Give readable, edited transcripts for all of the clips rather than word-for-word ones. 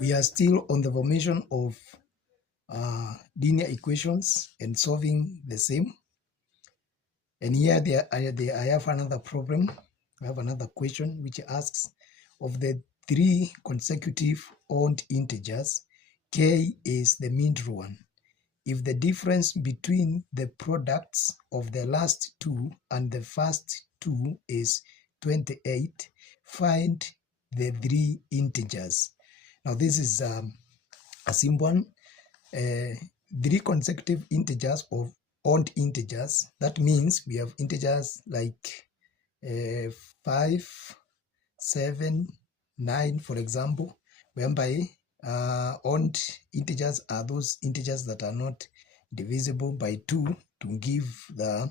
We are still on the formation of linear equations and solving the same. And here I have another problem. I have another question which asks, of the three consecutive odd integers, k is the middle one. If the difference between the products of the last two and the first two is 28, find the three integers. Now this is a simple one. Three consecutive integers of odd integers. That means we have integers like 5, 7, 9, for example, whereby odd integers are those integers that are not divisible by 2 to give the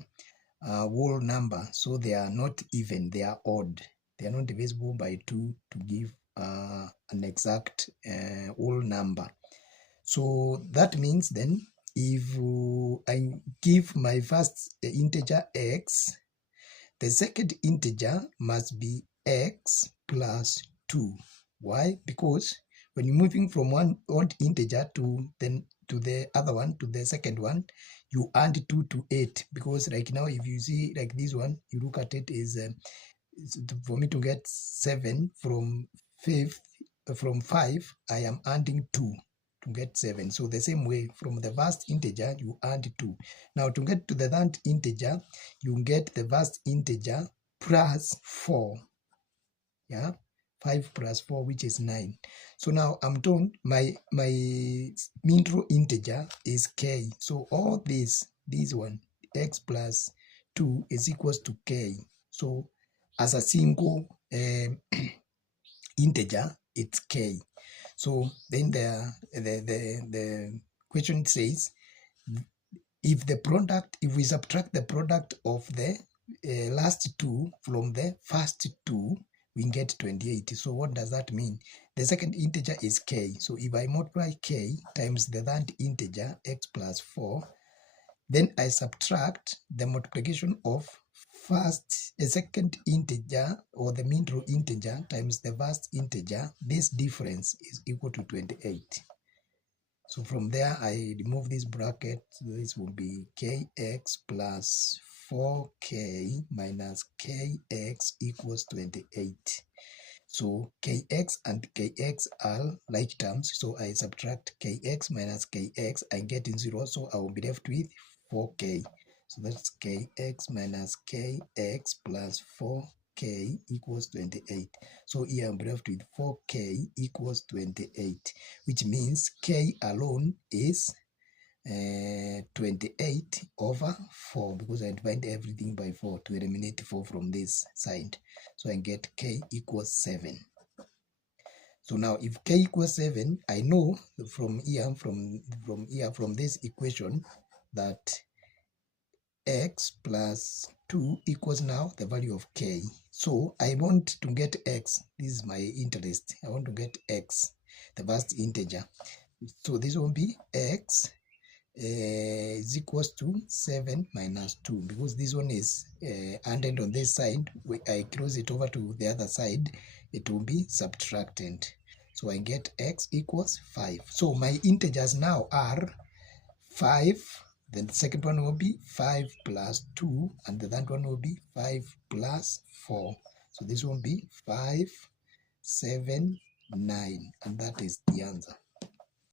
whole number. So they are not even, they are odd. They are not divisible by 2 to give an exact whole number. So that means then if I give my first integer x, the second integer must be x plus 2. Why? Because when you're moving from one odd integer to the other one, to the second one, you add 2 to 8. Because like now, if you see like this one, you look at it is for me to get 7 from 5, I am adding 2 to get 7. So the same way, from the first integer you add 2. Now to get to the third integer, you get the first integer plus 4. Yeah, 5 plus 4, which is 9. So now I'm told my middle integer is k. So all this one, x plus 2 is equals to k. So as a single integer, it's k. So then the question says, if we subtract the product of the last two from the first two, we get 28. So what does that mean? The second integer is k. So if I multiply k times the third integer, x plus 4, then I subtract the multiplication of second integer, or the middle integer, times the first integer. This difference is equal to 28. So from there, I remove this bracket. This will be kx plus 4k minus kx equals 28. So kx and kx are like terms. So I subtract kx minus kx, I get in 0. So I will be left with 4k. So that's kx minus kx plus 4k equals 28. So here I'm left with 4k equals 28, which means k alone is 28 over 4, because I divide everything by 4 to eliminate 4 from this side. So I get k equals 7. So now if k equals 7, I know from here, from this equation, that x plus 2 equals now the value of k. So I want to get x. This is my interest. I want to get x, the first integer. So this will be x is equals to 7 minus 2, because this one is added on this side. I close it over to the other side, it will be subtracted. So I get x equals 5. So my integers now are 5. Then the second one will be 5 plus 2, and the third one will be 5 plus 4. So this will be 5, 7, 9, and that is the answer.